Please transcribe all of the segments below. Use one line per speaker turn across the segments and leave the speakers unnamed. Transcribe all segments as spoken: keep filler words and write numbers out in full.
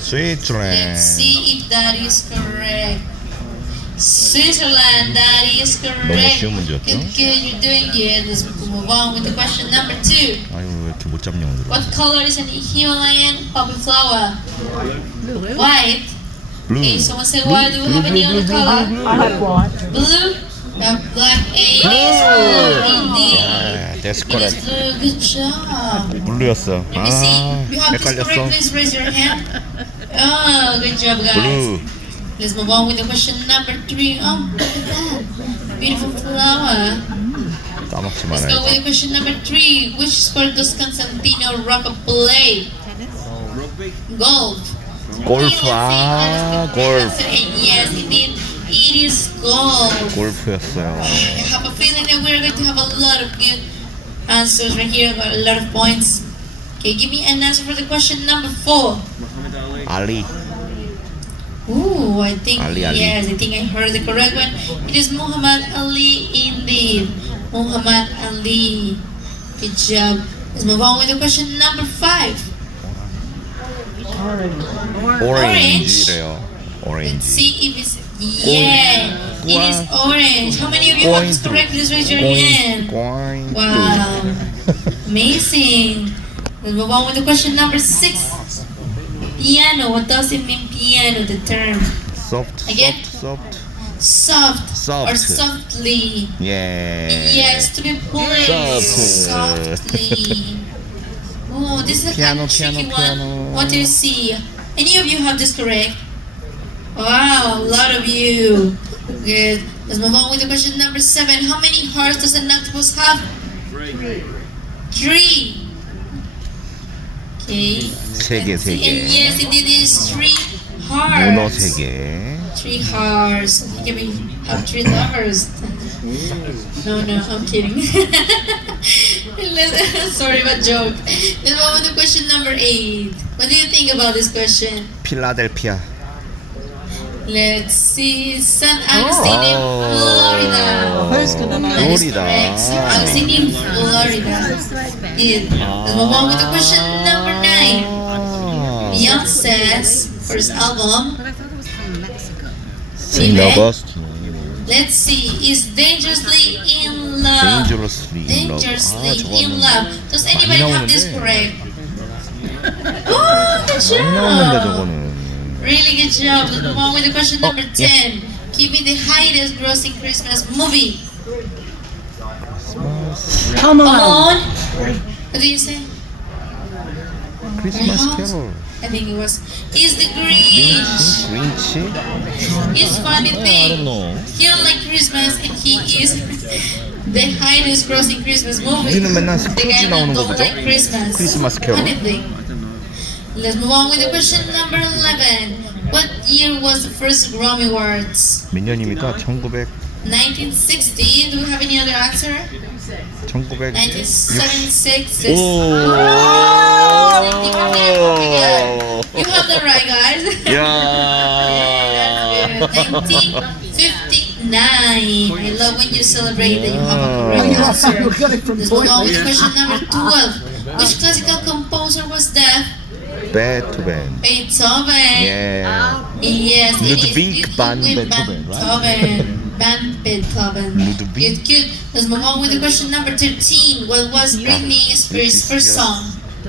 Switzerland.
Let's see if that is correct. Switzerland, that is
너무
correct.
쉬운 문제였죠?
Good, good, you're doing good. Let's move on with the question number two.
아유 왜 이렇게 못 잡냐 오늘.
What color is an Himalayan poppy flower? White.
Blue.
Okay, someone said white. Do we have any other color?
I have one.
Blue. Uh, black. It is blue, indeed.
Yeah, that's
It is
correct.
blue. Good job.
블루였어.
Let me see.
아
You have this correct.
헷갈렸어.
Please raise your hand. Oh, good job, guys.
블루.
Let's move on with the question number three. Oh, look at that. Beautiful flower.
까먹지
Let's go
말아야지.
with question number three. Which sport does Constantino Rocco play? Golf.
골프. 아 골프.
Yes, indeed. It is golf.
골프였어요.
I have a feeling that we're going to have a lot of good answers right here. Got a lot of points. Okay, give me an answer for the question number four.
알리.
Ooh, I think
Ali, Ali.
yes, I think I heard the correct one. It is Muhammad Ali indeed. Muhammad Ali. Good job. Let's move on with the question number five.
오렌지래요.
Let's
오렌지.
see if it's yeah. It is orange. How many of you have this
Going
correct? Please raise your
Going,
hand.
going
Wow, amazing. Let's move on with the question number six. Piano. What does it mean? Piano. The term.
soft,
Again?
soft, soft.
Soft, or
Soft.
softly.
Yeah.
Yes, to be played
Soft.
softly. Oh, this is a kind
Piano,
of tricky
piano,
one.
piano.
What do you see? Any of you have this correct? Wow, a lot of you. Good. Let's move on with the question number seven. How many hearts does an octopus have? Three. Okay.
세 개, 세
And
개.
yes, indeed, it is three
문어
hearts.
세 개.
Three hearts. You can have three lovers. No, no, I'm kidding. Let's- Sorry about joke. Let's move on to question number eight. What do you think about this question?
필라델피아.
Let's see. San Agustin in
Oh.
Florida.
First gonna
That is
Florida.
correct. San Agustin in Florida. Good. Let's move on with the question number nine.
아.
Beyonce's first album.
But I thought it was from Mexico.
Saint
Amen.
Augustine.
Let's see. Is dangerously in love.
Dangerously in love. 아
Dangerously in
저거는
love. Does anybody have this
나오는데.
correct? Oh, good
많이 나오는데
job.
저거는.
Really good job. Let's move on with the question
Oh,
number
yeah.
ten. Give me the highest grossing Christmas movie.
Come
Come
on.
on. What do you say?
크리스마스
My
캐롤.
house? I think it was. Is the Grinch.
그린치?
It's funny
I don't
thing.
know.
He don't like Christmas and he is the highest grossing Christmas movie.
우리는 맨날
The
스크루지
guy
나오는
that
거
don't
보죠?
like Christmas.
크리스마스 캐롤.
Funny thing. Let's move on with the question number eleven. What year was the first Grammy Awards?
몇 년입니까? 천구백,
nineteen sixty. Do we have any other answer?
천구백.
nineteen seventy-six.
오.
You have that right, guys.
야.
nineteen fifty-nine. I love when you celebrate that you have a correct
Yeah.
answer.
You got it from
Let's move on with
point.
question number twelve. Which classical composer was that?
베토벤.
Beethoven.
예.
Yes, it is
Ludwig van
Ludwig
Beethoven, right?
Beethoven. Van Beethoven.
Ludwig.
Good, good. Let's move on with the question number thirteen. What was Britney Spears' first song?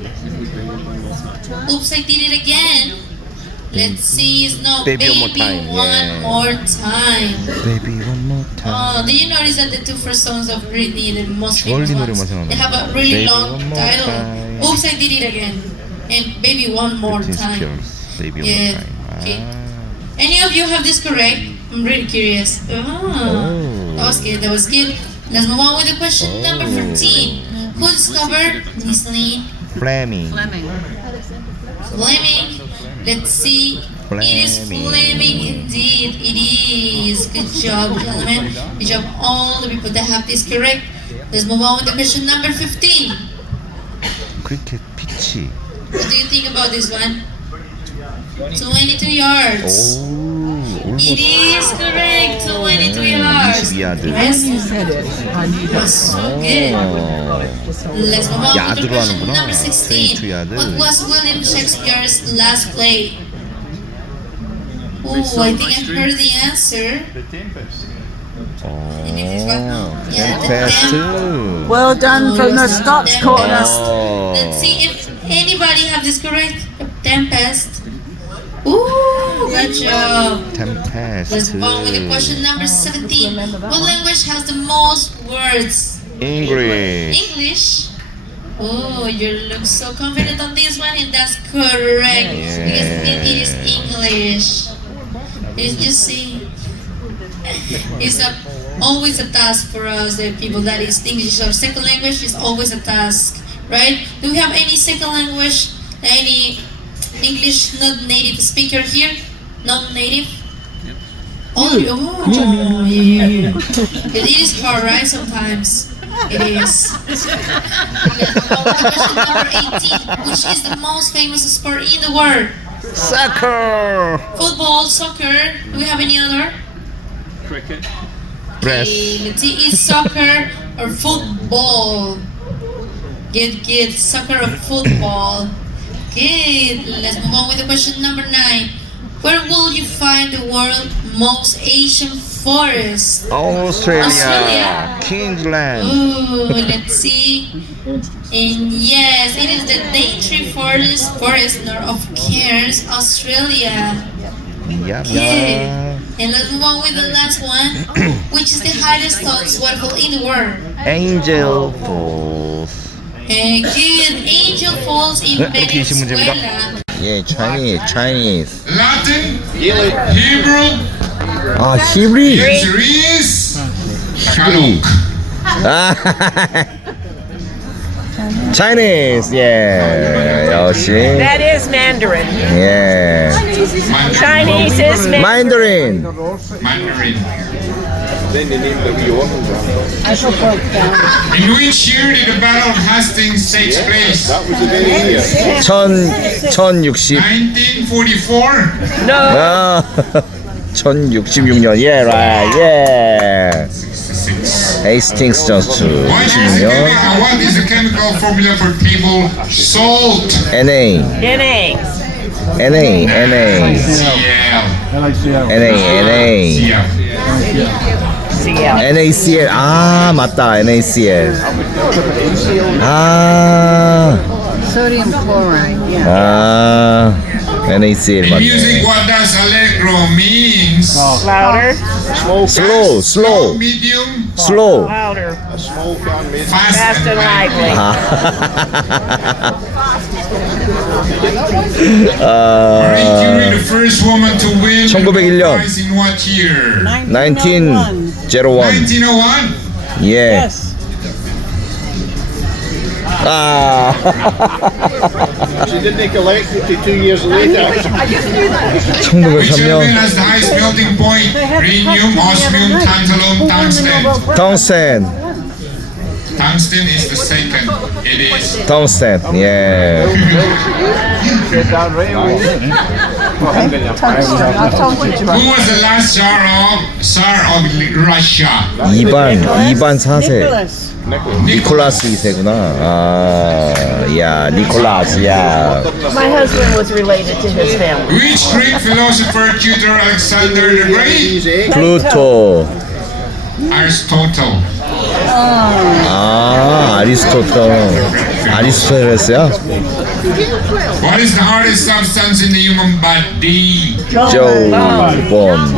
Oops, I did it again. Let's see. It's no
Baby
baby,
One More Time,
one
yeah.
more time.
Baby one more time.
Oh, did you notice that the two first songs of Britney, the most
주얼리
famous
노래만
ones,
생각나.
they have a really
Baby
long
One More
title.
Time.
Oops, I did it again. And baby, one more
Britney
time.
Spears. Baby one
Yeah,
more time.
okay.
아.
Any of you have this correct? I'm really curious. Oh,
Oh.
that was good. That was good. Let's move on with the question number
Oh.
fourteen. Who discovered Disney?
Fleming.
Fleming.
Fleming. Let's see. It is
Fleming.
Fleming indeed. It is. Good job, gentlemen. Good job, all the people that have this correct. Let's move on with the question number fifteen.
크리켓 피치.
What do you think about this one? twenty-two yards.
오.
It is correct. twenty-two yards.
이십이 야드.
Yes.
You said it. I knew
It was
that.
so good.
어.
Let's move on with the
야드로
question
하는구나.
number sixteen.
twenty-two 야드.
What was William Shakespeare's last play? Oh, I think I heard the answer.
The Tempest.
어,
Yeah, the
템페스트.
Well done from the Scots corner.
어,
Let's see if anybody have this correct. Tempest. Ooh, good job. Let's move on with the
템페스트.
question number seventeen. What language has the most words?
English.
English. Oh, you look so confident on this one, and that's correct. Because it, it is English. It's, you see, it's a, always a task for us, the people that is English or second language is always a task, right? Do we have any second language, any English not native speaker here? Non-native? Oh, oh, yeah, yeah, yeah. It is hard, right? Sometimes. It is. Question number eighteen. Which is the most famous sport in the world?
Soccer.
Football, soccer. Do we have any other?
Cricket.
Press.
Okay, let's see, is soccer or football? Good, good. Soccer or football? Good. Let's move on with the question number nine. Where will you find the world's most Asian forest?
Australia.
Australia.
Queensland.
Ooh, let's see. And yes, it is the Daintree Forest, Forest north of Cairns, Australia.
Yum,
Good.
yum.
And let's move on with the last one. Which is the highest waterfall in the world?
Angel Falls.
And good. Angel Falls in
네, 이렇게 이십 문제입니다.
Venezuela.
예, Chinese, Chinese.
Latin, Hebrew,
아, 히브리.
Greece, Tagalog.
아, Chinese. 예, 역시.
That is Mandarin.
예.
Chinese is Mandarin.
Mandarin.
Mandarin. In which year did the Battle of Hastings take place?
천, 천육십.
nineteen forty-four,
No.
아, 천육십육 년. 예, right. 예.
sixty-six.
헤이스팅스 전투.
What is, the
육십 년.
chemi- what is the chemical formula for table salt?
엔에이.
N A.
엔에이. 엔에이.
C L.
엔에이. 엔에이.
C L.
C L.
엔에이씨엘. 아, 맞다. 엔에이씨엘. 아.
Sodium chloride. Yeah.
아. 엔에이씨엘
In music,
맞네.
what does allegro means?
Louder.
슬로우, 슬로우.
Medium,
슬로우.
Louder.
fast,
Fast and lively.
아.
Marie
아.
Curie, the first woman to win the
천구백일 년.
prize in what year?
nineteen oh one.
nineteen oh one.
예. 아.
She did make electricity two years later.
Which
천구백삼
element
년.
has the highest melting point? Rhenium, osmium, tantalum, tungsten.
텅스텐.
Tungsten is the second. It is.
텅스텐. 예.
Who was the last Tsar of Tsar of Russia?
이반, 이반 사 세. 니콜라스 이 세구나. 아, 야, 니콜라스, 야.
My husband was related to his family.
Which Greek philosopher tutor Alexander the Great?
플루토.
Aristotle.
아, 아리스토텔. 아리스토텔레스야?
What is the hardest substance in the human body?
조, 본.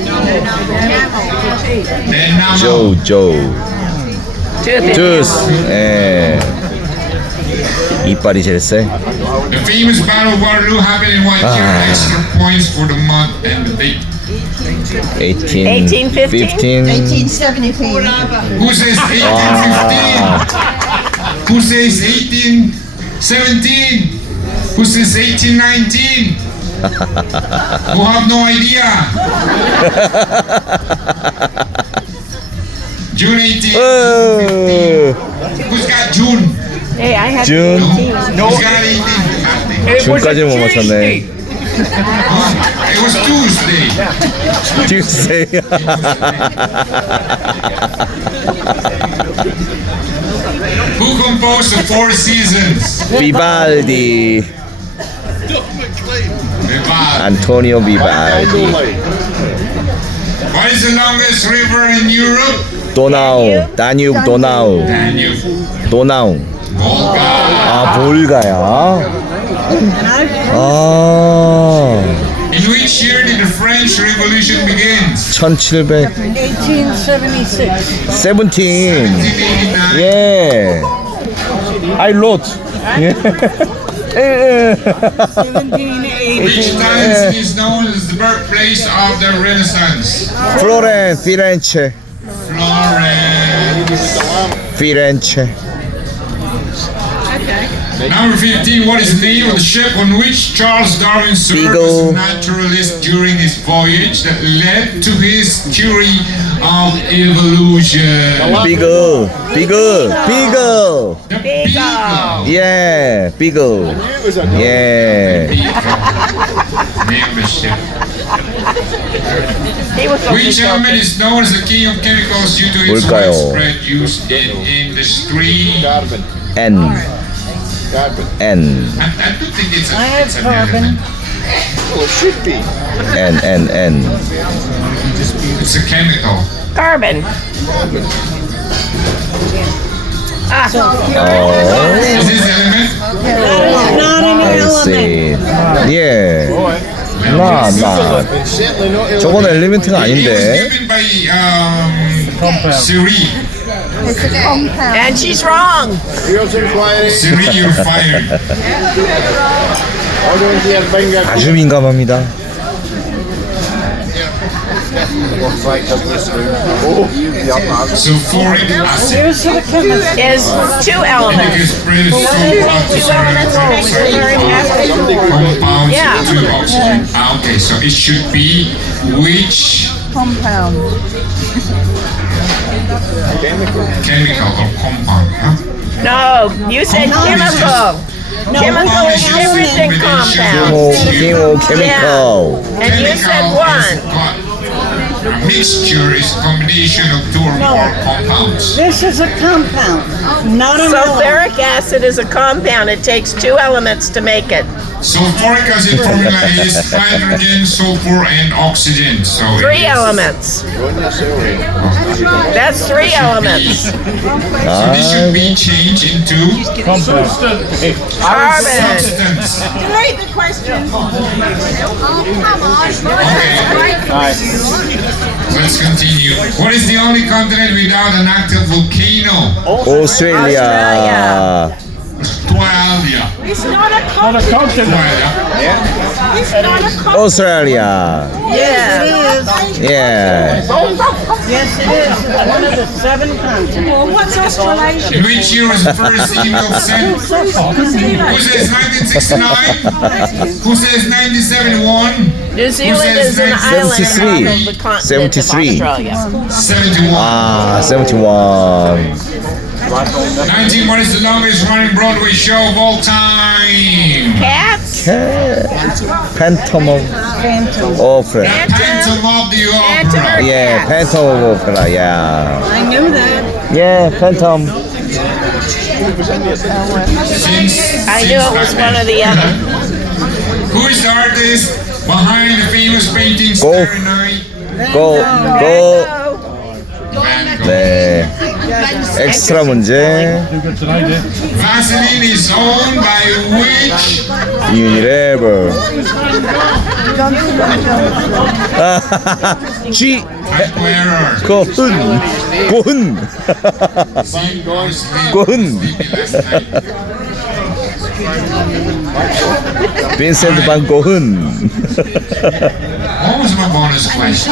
The enamel.
조, 조.
Tooth.
투스. 예. 이빨이 제일 세.
The famous Battle of Waterloo happened in what year?
Ah.
Extra points for the month and the date.
eighteen,
eighteen fifteen?
fifteen.
Who says eighteen fifteen? Who says eighteen seventeen? Who says eighteen nineteen? Who have no idea? June eighteenth.
어,
Who's got June?
Hey, I had
준.
Who's got eighteen?
It was a
준까지 못 맞췄네.
Tuesday.
It was Tuesday.
Tuesday.
Who composed the Four Seasons?
비발디.
Vivaldi.
안토니오 비발디.
What is the longest river in Europe?
도나우, 다뉴브 도나우,
Danube.
도나우.
Volga.
아, 볼가야. 아,
In which year did the French Revolution begin?
천칠백.
eighteen seventy-six.
세븐틴.
seventeen eighty-nine.
예. I wrote. 예.
seventeen eighty.
Which town is known as the birthplace of the Renaissance?
플로렌, 피렌체,
Florence.
피렌체.
Number fifteen. What is the name of the ship on which Charles Darwin served
Beagle.
as a naturalist during his voyage that led to his theory of evolution?
비글, 비글, 비글.
The Beagle.
예, 비글. 예.
Name of the ship.
He was so
Which element is known as the king of chemicals due to its
뭘까요?
widespread use in industry?
Carbon.
N,
Carbon.
N,
I, I don't think it's a,
I have
it's an
carbon.
element.
Well, it should be.
N, N, N.
It's a chemical.
Carbon.
Oh,
Is this element?
Not an
I
element.
see. 예. 나, 나.
It's certainly not
저건
element.
엘리멘트가
It was
아닌데.
given by um, Siri.
And she's wrong.
Here's inquiry.
Siri, you're fired.
Order into your finger.
아주 민감합니다.
Sulfuric acid.
Here's the chemist.
Is two elements.
Express two
Two elements to make sulfuric acid.
compounds
Yeah.
to oxygen. Ah, okay, so it should be which
Compound.
chemical or compound? Huh?
No, you said chemical. Chemical is different than compound.
키모, 키모, 케미컬.
And you said
Chemical
one.
is co- a mixture is a combination of two or more compounds.
This is a compound, not an element.
Sulfuric acid is a compound. It takes two elements to make it.
Sulfuric acid formula is hydrogen, sulfur, and oxygen. So it
Three
is-
elements. That's three elements.
아,
This should be changed into
Carbon.
substance.
Delete the question.
Okay. Let's continue. What is the only continent without an active volcano?
오스트레일리아.
Australia.
It's not a continent.
Australia.
It's not a continent.
오스트레일리아.
Yeah.
It is.
예.
Yes, it is. It's one of the seven continents.
Well, what's Australasia?
In which year was the first email sent? Who says nineteen sixty-nine? Who says nineteen seventy-one?
New Zealand is an island
seventy-three.
off of the continent
seventy-three.
of Australia.
seventy-one.
아, 세븐티원.
nineteen. What is the longest running Broadway show of all time?
Cats?
팬텀 오브 오페라.
The Phantom of the Opera.
예, 팬텀 오브 오페라. 야.
I knew that.
예, 팬텀.
Since,
I knew it was one of the other.
Who is the artist behind the famous painting
Go.
Starry Night?
고, 고.
Van Gogh.
네. 엑스트라 문제.
Vaseline is owned by which?
유니레버. G.
Acquirer.
고훈. 고훈.
See, I was sleeping-
고훈.
sleeping last night.
빈센트 반 고훈.
What was my bonus question?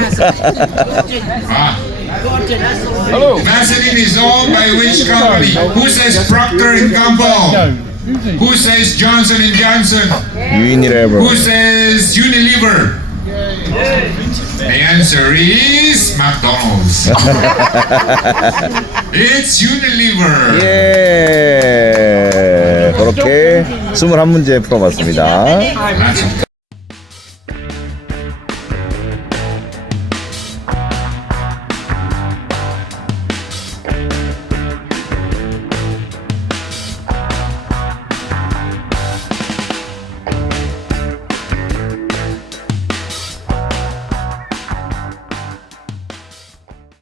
Ah.
Hello.
Vaseline is owned by which company? Who says Procter and Gamble? Who says Johnson and Johnson?
유니레버.
Who says Unilever? The answer is McDonald's. It's Unilever.
예. 그렇게 스물한 문제 풀어봤습니다.
That's